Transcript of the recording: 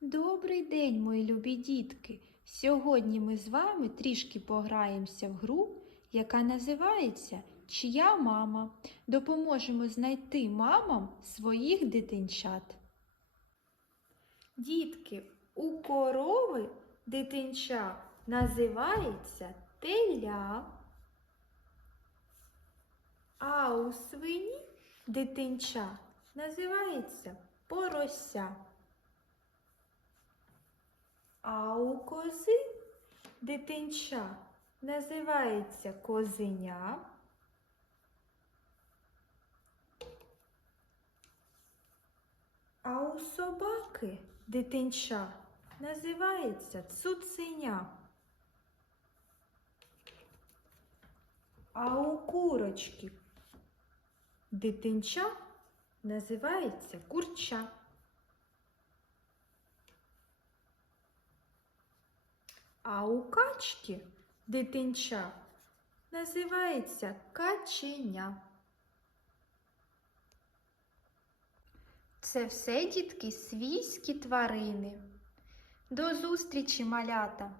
Добрий день, мої любі дітки! Сьогодні ми з вами трішки пограємося в гру, яка називається Чия мама? Допоможемо знайти мамам своїх дитинчат. Дітки, у корови дитинча називається теля, а у свині дитинча називається порося. А у кози дитинча називається козеня. А у собаки дитинча називається цуценя. А у курочки дитинча називається курча. А у качки дитинча називається каченя. Це все, дітки, свійські тварини. До зустрічі, малята!